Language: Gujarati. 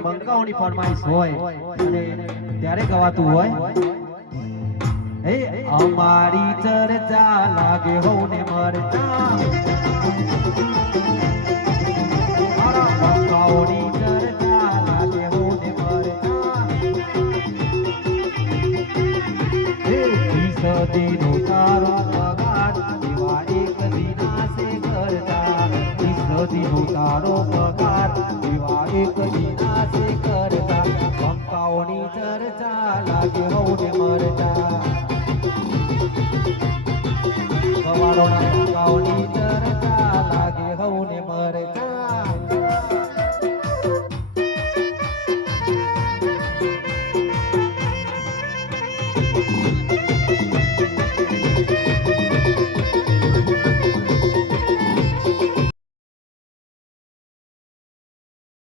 જેને બંકાઓની ફરમાઈશ હોય અને ત્યારે ગવાતું હોય હે અમારી ચર્ચા લાગે હોને મરચા મારા બંકાઓની ચર્ચા લાગે હોને મરચા હે સદીનો તારો પગાર એવા એક દિનાસે કરતા સદીનો તારો પગાર એવા એક દિનાસે કરતા બંકાઓની ચર્ચા લાગે હોને મરચા ગવારોના બંકાઓની ચર્ચા લાગે હોને મરચા